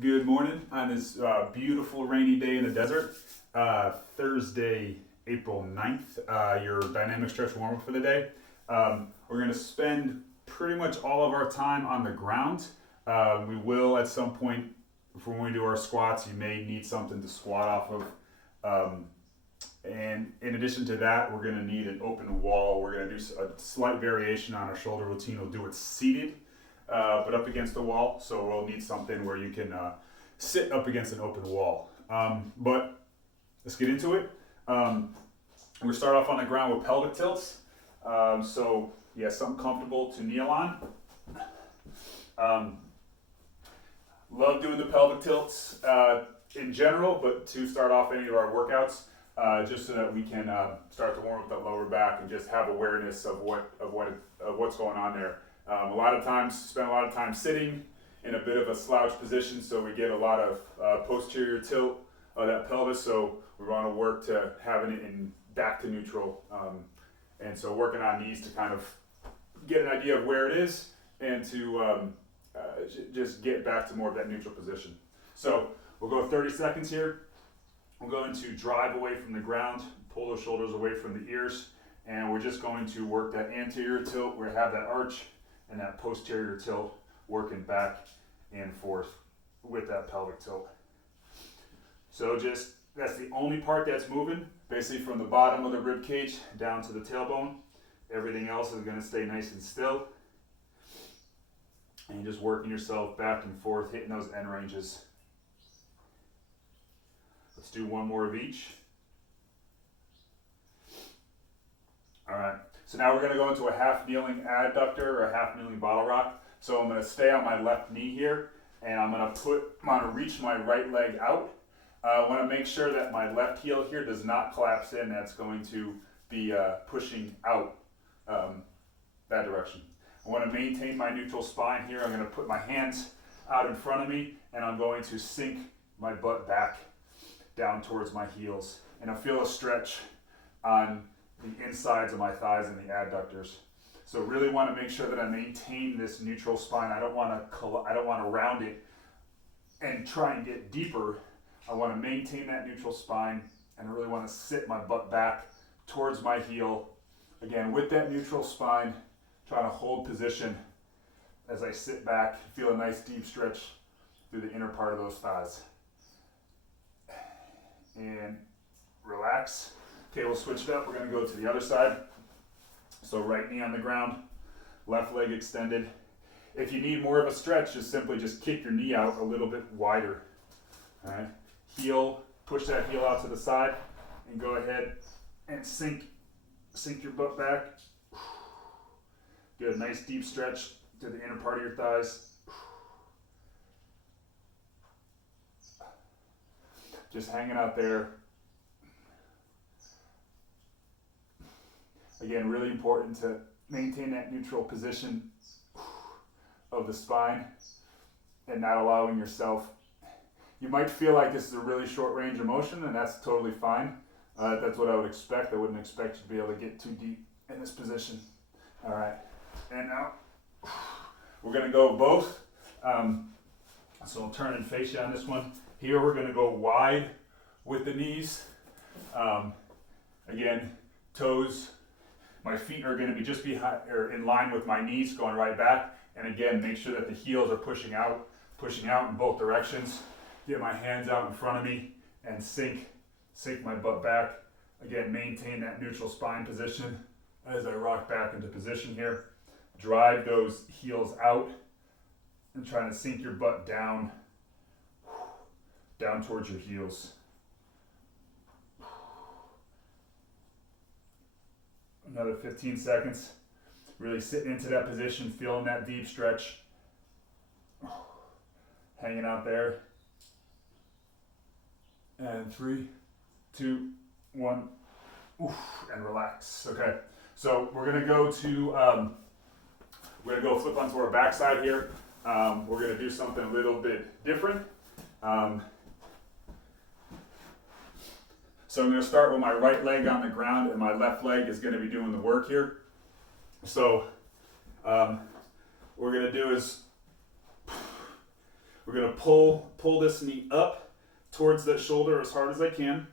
Good morning on this beautiful rainy day in the desert. Thursday, April 9th, your dynamic stretch warm up for the day. We're going to spend pretty much all of our time on the ground. We will at some point, when we do our squats, you may need something to squat off of. And in addition to that, we're going to need an open wall. We're going to do a slight variation on our shoulder routine. We'll do it seated, but up against the wall. So we'll need something where you can sit up against an open wall. But let's get into it. We'll start off on the ground with pelvic tilts. So yeah, something comfortable to kneel on. Love doing the pelvic tilts in general, but to start off any of our workouts, just so that we can start to warm up that lower back and just have awareness of what's going on there. A lot of times, spend a lot of time sitting in a bit of a slouch position, so we get a lot of posterior tilt of that pelvis. So we want to work to having it in back to neutral, and so working on these to kind of get an idea of where it is and to just get back to more of that neutral position. So we'll go 30 seconds here. We're going to drive away from the ground, pull those shoulders away from the ears, and we're just going to work that anterior tilt. We have that arch and that posterior tilt working back and forth with that pelvic tilt. So that's the only part that's moving, basically from the bottom of the rib cage down to the tailbone. Everything else is going to stay nice and still. And just working yourself back and forth, hitting those end ranges. Let's do one more of each. All right, so now we're going to go into a half kneeling adductor or a half kneeling bottle rock. So I'm going to stay on my left knee here, and I'm going to reach my right leg out. I want to make sure that my left heel here does not collapse in. That's going to be pushing out that direction. I want to maintain my neutral spine here. I'm going to put my hands out in front of me, and I'm going to sink my butt back down towards my heels. And I feel a stretch on the insides of my thighs and the adductors. So really want to make sure that I maintain this neutral spine. I don't want to round it and try and get deeper. I want to maintain that neutral spine, and I really want to sit my butt back towards my heel. Again, with that neutral spine, trying to hold position as I sit back, feel a nice deep stretch through the inner part of those thighs. And relax. Okay, we'll switch it up. We're going to go to the other side. So right knee on the ground, left leg extended. If you need more of a stretch, just kick your knee out a little bit wider. All right, push that heel out to the side, and go ahead and sink your butt back. Good, nice deep stretch to the inner part of your thighs. Just hanging out there. Again, really important to maintain that neutral position of the spine and not allowing yourself. You might feel like this is a really short range of motion, and that's totally fine. That's what I would expect. I wouldn't expect you to be able to get too deep in this position. All right, and now we're going to go both. So I'll turn and face you on this one. Here we're going to go wide with the knees. Again, toes. My feet are going to be just behind or in line with my knees, going right back. And again, make sure that the heels are pushing out in both directions. Get my hands out in front of me and sink my butt back. Again, maintain that neutral spine position as I rock back into position here. Drive those heels out and trying to sink your butt down towards your heels. Another 15 seconds. Really sitting into that position, feeling that deep stretch. Hanging out there. And 3, 2, 1. Oof, and relax. Okay, so we're gonna go flip onto our backside here. We're gonna do something a little bit different. So I'm going to start with my right leg on the ground, and my left leg is going to be doing the work here. So what we're going to do is We're gonna pull this knee up towards that shoulder as hard as I can.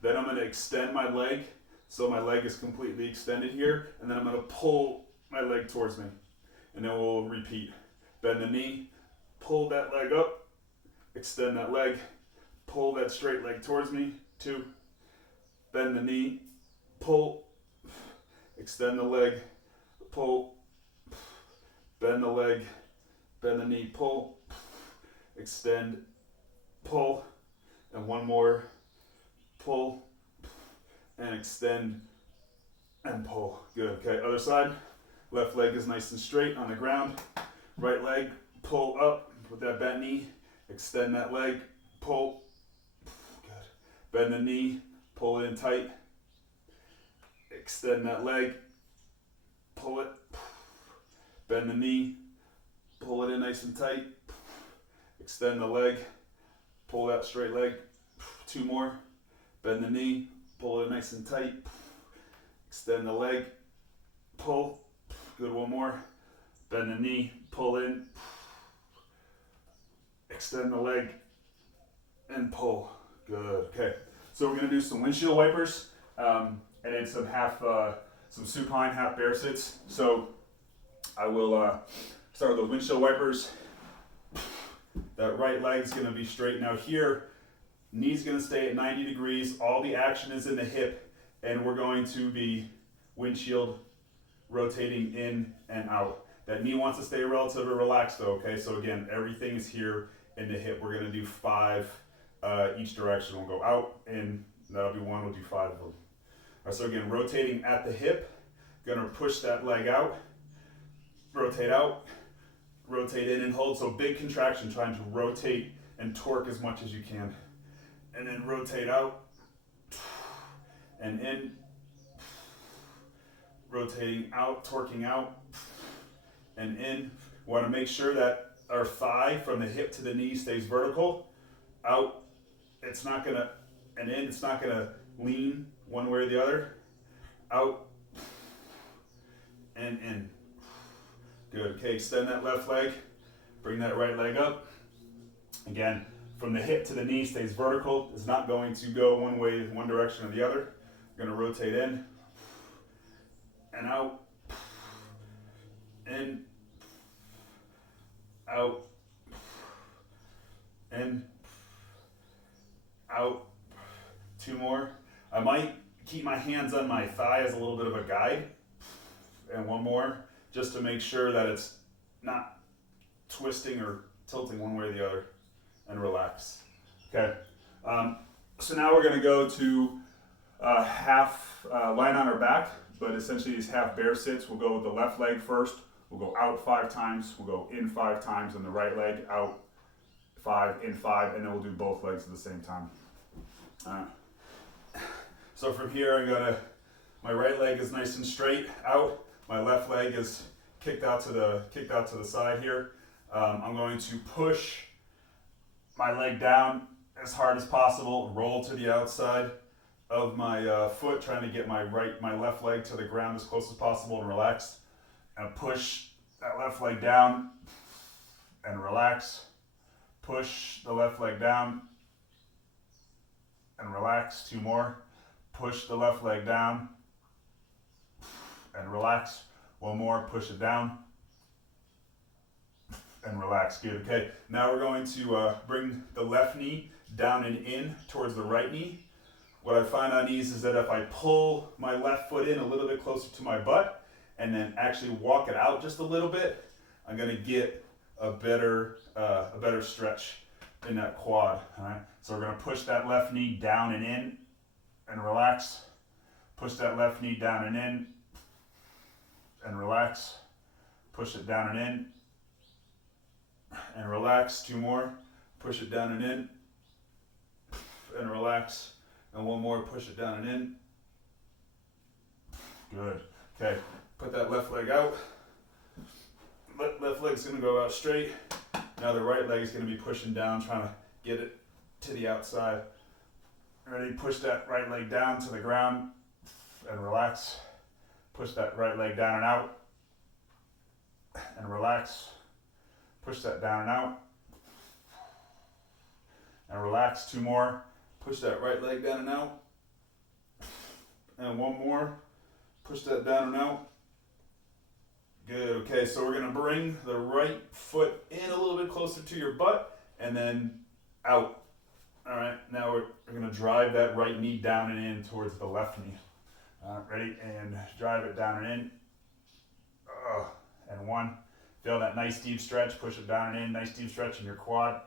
Then I'm gonna extend my leg, so my leg is completely extended here, and then I'm gonna pull my leg towards me. And then we'll repeat. Bend the knee, pull that leg up, extend that leg, pull that straight leg towards me, 2. Bend the knee, pull, extend the leg, pull, bend the leg, bend the knee, pull, extend, pull, and one more, pull, and extend, and pull. Good, okay, other side. Left leg is nice and straight on the ground. Right leg, pull up with that bent knee, extend that leg, pull, good. Bend the knee, pull it in tight, extend that leg, pull it, bend the knee, pull it in nice and tight, extend the leg, pull that straight leg, 2 more, bend the knee, pull it nice and tight, extend the leg, pull, good, 1 more, bend the knee, pull in, extend the leg, and pull, good, okay. So we're gonna do some windshield wipers, and then some supine half bear sits. So I will start with those windshield wipers. That right leg's gonna be straightened out here. Knee's gonna stay at 90 degrees. All the action is in the hip, and we're going to be windshield rotating in and out. That knee wants to stay relatively relaxed though, okay? So again, everything is here in the hip. We're gonna do 5 each direction. We'll go out, in, that'll be 1, we'll do 5 of them. All right, so again, rotating at the hip, gonna push that leg out, rotate out, rotate in and hold. So big contraction, trying to rotate and torque as much as you can. And then rotate out, and in, rotating out, torquing out, and in. We want to make sure that our thigh from the hip to the knee stays vertical. Out, it's not gonna, and in, it's not gonna lean one way or the other. Out, and in. Good, okay, extend that left leg, bring that right leg up. Again, from the hip to the knee stays vertical. It's not going to go one way, one direction or the other. Gonna rotate in, and out, in, out, in, out. 2 more. I might keep my hands on my thigh as a little bit of a guide, and 1 more, just to make sure that it's not twisting or tilting one way or the other, and relax. Okay, so now we're gonna go to half lying on our back, but essentially these half bear sits. We'll go with the left leg first. We'll go out 5 times. We'll go in 5 times, and the right leg out 5, in 5, and then we'll do both legs at the same time. So from here, my right leg is nice and straight out. My left leg is kicked out to the side here. I'm going to push my leg down as hard as possible, roll to the outside of my foot, trying to get my left leg to the ground as close as possible and relax. And push that left leg down and relax. Push the left leg down and relax. 2 more. Push the left leg down and relax. 1 more. Push it down and relax. Good. Okay. Now we're going to bring the left knee down and in towards the right knee. What I find on these is that if I pull my left foot in a little bit closer to my butt and then actually walk it out just a little bit, I'm going to get a better stretch in that quad. All right. So we're going to push that left knee down and in and relax. Push that left knee down and in and relax. Push it down and in and relax. 2 more. Push it down and in and relax. And 1 more. Push it down and in. Good. Okay. Put that left leg out. Left leg's going to go out straight. Now the right leg is going to be pushing down, trying to get it to the outside. Ready? Push that right leg down to the ground and relax. Push that right leg down and out and relax. Push that down and out and relax. 2 more. Push that right leg down and out. And 1 more. Push that down and out. Good. Okay, so we're gonna bring the right foot in a little bit closer to your butt and then out. All right, now we're gonna drive that right knee down and in towards the left knee. Ready? And drive it down and in. And 1. Feel that nice deep stretch. Push it down and in. Nice deep stretch in your quad.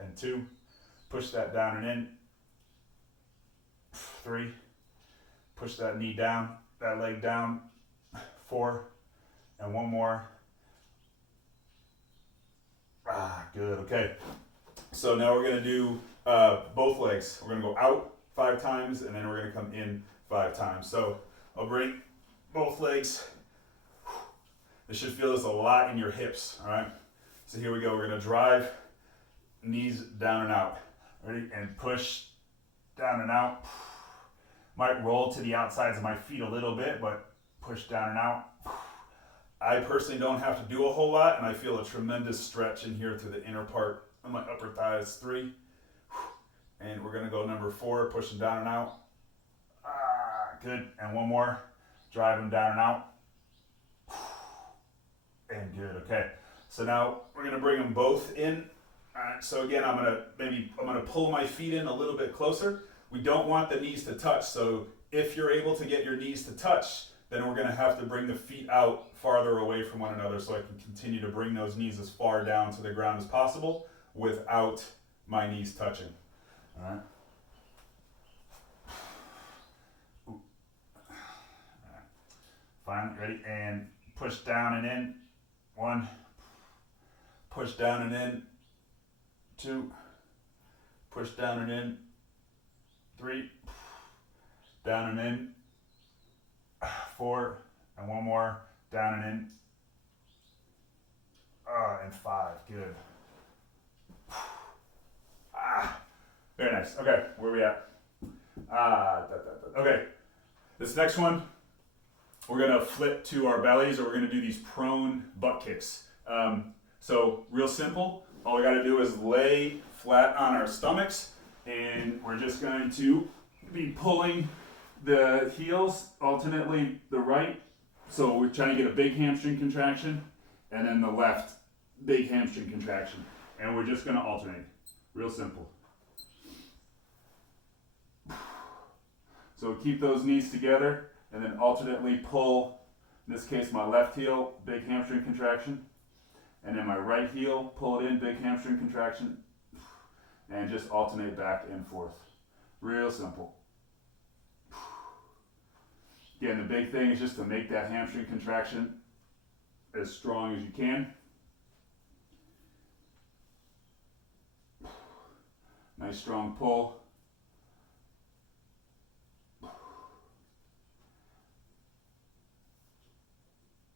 And 2. Push that down and in. 3. Push that knee down, that leg down. 4. And 1 more. Good. Okay. So now we're going to do both legs. We're going to go out 5 times, and then we're going to come in 5 times. So I'll bring both legs. This should feel this a lot in your hips, all right? So here we go. We're going to drive knees down and out. Ready? And push down and out. Might roll to the outsides of my feet a little bit, but push down and out. I personally don't have to do a whole lot, and I feel a tremendous stretch in here through the inner part of my upper thighs. 3. And we're going to go number 4, pushing down and out. Good. And 1 more. Drive them down and out. And good. Okay. So now we're going to bring them both in. All right. So again, I'm going to pull my feet in a little bit closer. We don't want the knees to touch. So if you're able to get your knees to touch, then we're going to have to bring the feet out farther away from one another so I can continue to bring those knees as far down to the ground as possible without my knees touching. All right. All right. Finally, ready? And push down and in. 1. Push down and in. 2. Push down and in. 3. Down and in. 4. And 1 more. Down and in. And 5. Good. Very nice. Okay, where are we at? Okay, this next one, we're gonna flip to our bellies, or we're gonna do these prone butt kicks. So real simple. All we gotta do is lay flat on our stomachs, and we're just going to be pulling the heels alternately the right. So we're trying to get a big hamstring contraction, and then the left big hamstring contraction. And we're just gonna alternate. Real simple. So keep those knees together and then alternately pull, in this case my left heel, big hamstring contraction, and then my right heel, pull it in, big hamstring contraction, and just alternate back and forth. Real simple. Again, the big thing is just to make that hamstring contraction as strong as you can. Nice strong pull.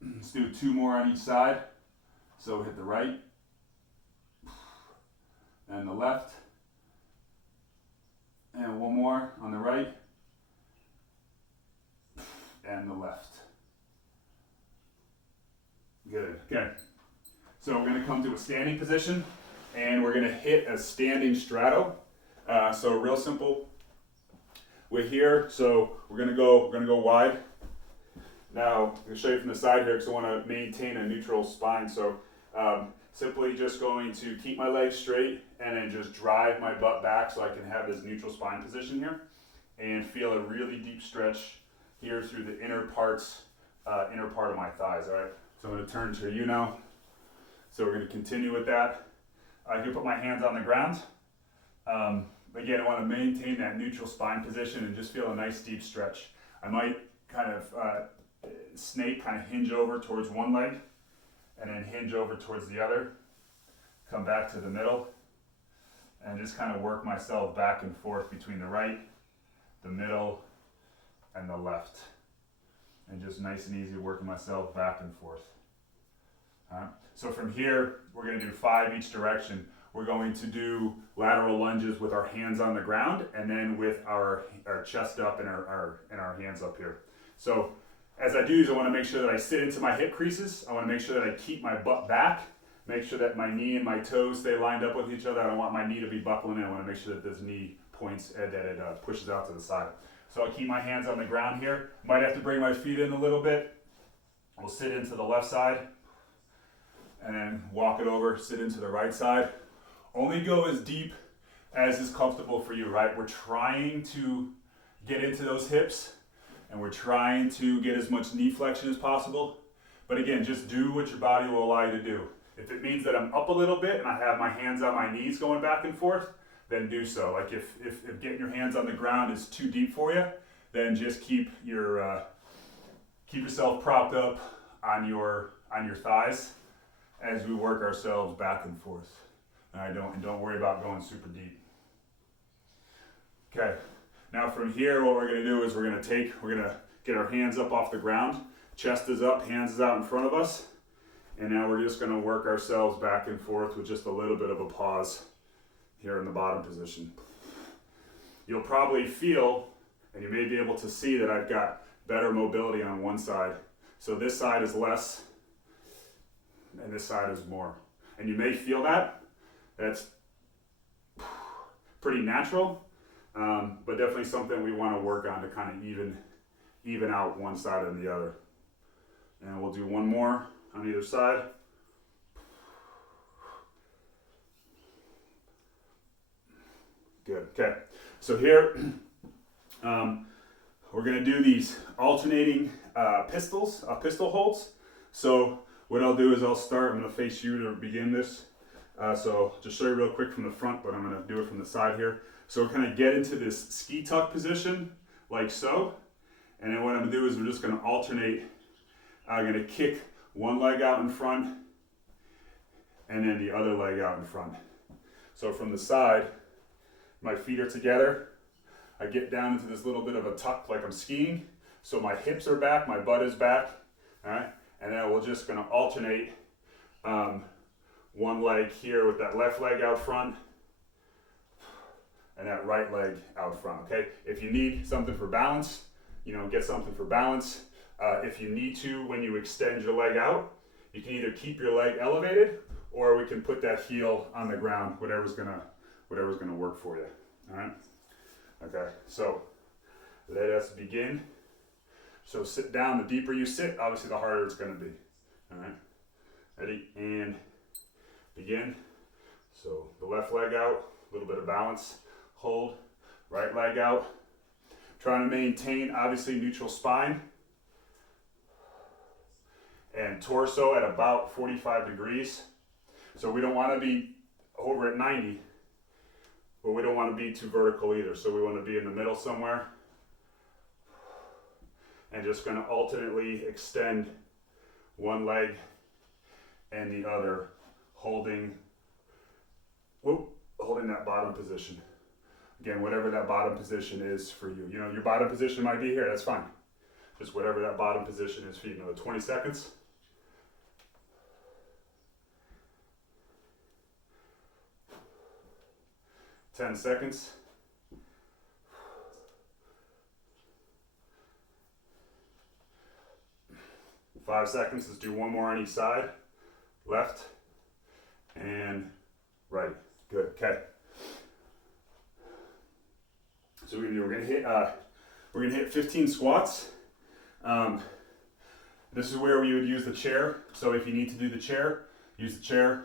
Let's do 2 more on each side. So hit the right and the left, and 1 more on the right and the left. Good. Okay. So we're going to come to a standing position, and we're going to hit a standing straddle. So real simple. We're here, so we're going to go wide. Now, I'm going to show you from the side here because I want to maintain a neutral spine. So simply just going to keep my legs straight and then just drive my butt back so I can have this neutral spine position here and feel a really deep stretch here through the inner part of my thighs. All right. So I'm going to turn to you now. So we're going to continue with that. I can put my hands on the ground. Again, I want to maintain that neutral spine position and just feel a nice deep stretch. I might kind of snake, kind of hinge over towards one leg and then hinge over towards the other. Come back to the middle and just kind of work myself back and forth between the right, the middle, and the left. And just nice and easy working myself back and forth. So from here, we're going to do 5 each direction. We're going to do lateral lunges with our hands on the ground and then with our chest up and our hands up here. So as I do these, I want to make sure that I sit into my hip creases. I want to make sure that I keep my butt back. Make sure that my knee and my toes stay lined up with each other. I don't want my knee to be buckling in. I want to make sure that this knee points and that it pushes out to the side. So I'll keep my hands on the ground here. Might have to bring my feet in a little bit. We'll sit into the left side and then walk it over, sit into the right side. Only go as deep as is comfortable for you, right? We're trying to get into those hips and we're trying to get as much knee flexion as possible. But again, just do what your body will allow you to do. If it means that I'm up a little bit and I have my hands on my knees going back and forth, then do so. Like if getting your hands on the ground is too deep for you, then just keep yourself propped up on your thighs as we work ourselves back and forth. All right, don't worry about going super deep. Okay, now from here, what we're gonna do is we're gonna get our hands up off the ground, chest is up, hands is out in front of us, and now we're just gonna work ourselves back and forth with just a little bit of a pause here in the bottom position. You'll probably feel, and you may be able to see that I've got better mobility on one side. So this side is less, and this side is more. And you may feel that. That's pretty natural, but definitely something we want to work on to kind of even out one side and the other. And we'll do one more on either side. Good, okay. So here, we're gonna do these alternating pistol holds. So what I'll do is I'll start, I'm gonna face you to begin this. So just show you real quick from the front, but I'm gonna do it from the side here. So we're gonna get into this ski tuck position, like so. And then what I'm gonna do is we're just gonna alternate. I'm gonna kick one leg out in front, and then the other leg out in front. So from the side, my feet are together. I get down into this little bit of a tuck like I'm skiing. So my hips are back, my butt is back, all right? And then we're just gonna alternate one leg here with that left leg out front and that right leg out front, okay? If you need something for balance, get something for balance. If you need to, when you extend your leg out, you can either keep your leg elevated or we can put that heel on the ground, whatever's gonna work for you, all right? Okay, so let us begin. So sit down, the deeper you sit, obviously the harder it's gonna be, all right? Ready, and begin. So the left leg out, a little bit of balance, hold, right leg out. Trying to maintain, obviously, neutral spine and torso at about 45 degrees. So we don't wanna be over at 90, but we don't want to be too vertical either. So we want to be in the middle somewhere. And just going to alternately extend one leg and the other, holding that bottom position. Again, whatever that bottom position is for you. Your bottom position might be here, that's fine. Just whatever that bottom position is for you. Another 20 seconds. Ten seconds. 5 seconds. Let's do one more on each side. Left and right. Good. Okay. So we're gonna hit 15 squats. This is where we would use the chair. So if you need to do the chair, use the chair.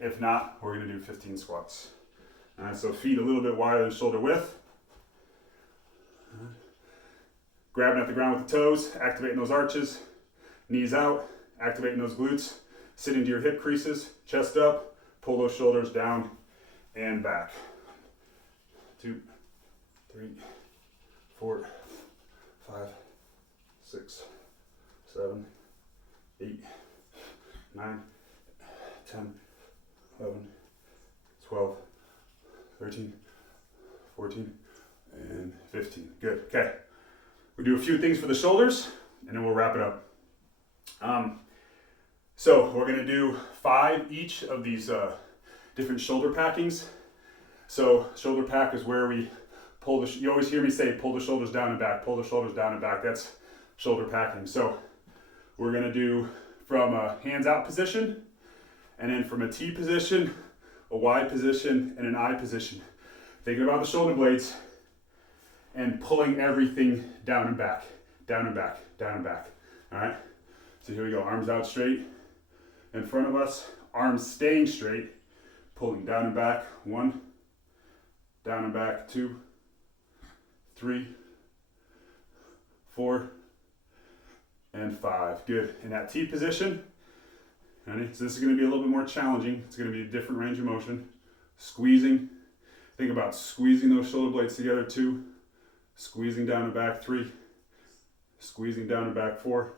If not, we're gonna do 15 squats. So feet a little bit wider than shoulder width. Grabbing at the ground with the toes, activating those arches, knees out, activating those glutes, sit into your hip creases, chest up, pull those shoulders down and back. 2, 3, 4, 5, 6, 7, 8, 9, 10, 11, 12, 13, 14, and 15. Good, okay. We'll do a few things for the shoulders, and then we'll wrap it up. So we're gonna do 5 each of these different shoulder packings. So shoulder pack is where we pull you always hear me say, pull the shoulders down and back, pull the shoulders down and back. That's shoulder packing. So we're gonna do from a hands out position, And then from a T position, a Y position, and an I position. Thinking about the shoulder blades and pulling everything down and back, down and back, down and back. All right? So here we go, arms out straight in front of us, arms staying straight, pulling down and back, 1, down and back, 2, 3, 4, and 5. Good. In that T position, ready? So this is going to be a little bit more challenging. It's going to be a different range of motion. Squeezing. Think about squeezing those shoulder blades together, 2, squeezing down and back, 3, squeezing down and back, 4,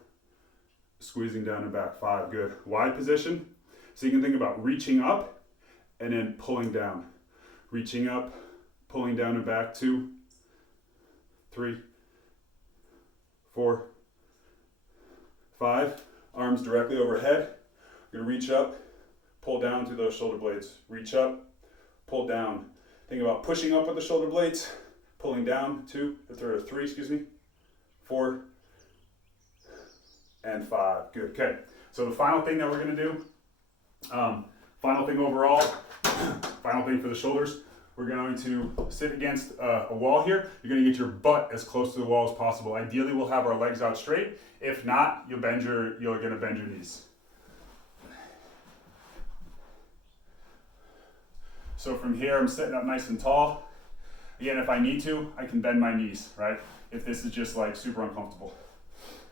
squeezing down and back, 5. Good. Y position. So you can think about reaching up and then pulling down. Reaching up, pulling down and back, 2, 3, 4, 5. Arms directly overhead. You're gonna reach up, pull down through those shoulder blades. Reach up, pull down. Think about pushing up with the shoulder blades, pulling down, 2, 3, 4, and 5. Good. Okay. So the final thing that we're gonna do, final thing overall, final thing for the shoulders, we're going to sit against a wall here. You're gonna get your butt as close to the wall as possible. Ideally, we'll have our legs out straight. If not, you're gonna bend your knees. So from here, I'm sitting up nice and tall. Again, if I need to, I can bend my knees, right? If this is just like super uncomfortable.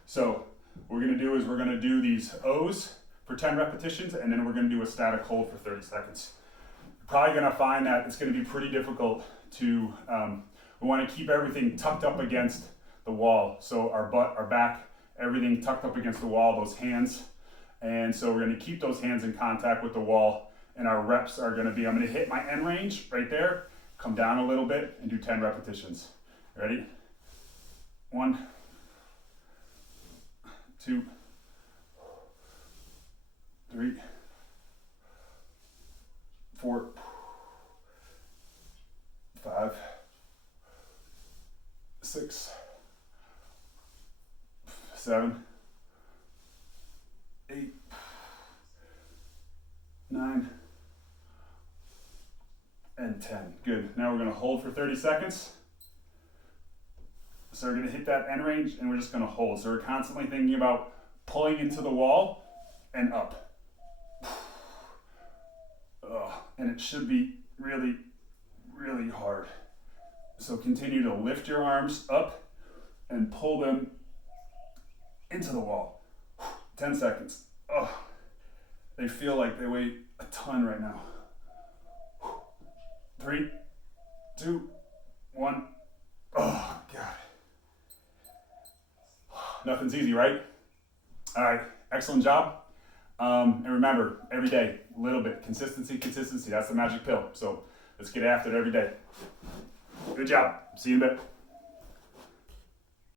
So what we're gonna do is we're gonna do these O's for 10 repetitions, and then we're gonna do a static hold for 30 seconds. You're probably gonna find that it's gonna be pretty difficult to, we wanna keep everything tucked up against the wall. So our butt, our back, everything tucked up against the wall, those hands. And so we're gonna keep those hands in contact with the wall, and our reps are gonna be, I'm gonna hit my end range right there, come down a little bit, and do 10 repetitions. Ready? 1, 2, 3, 4, 5, 6, 7, 8, 9, and 10. Good. Now we're going to hold for 30 seconds. So we're going to hit that end range and we're just going to hold. So we're constantly thinking about pulling into the wall and up. And it should be really, really hard. So continue to lift your arms up and pull them into the wall. 10 seconds. They feel like they weigh a ton right now. 3, 2, 1. Oh, God. Nothing's easy, right? All right, excellent job. And remember, every day, a little bit. Consistency, consistency. That's the magic pill. So let's get after it every day. Good job. See you in a bit.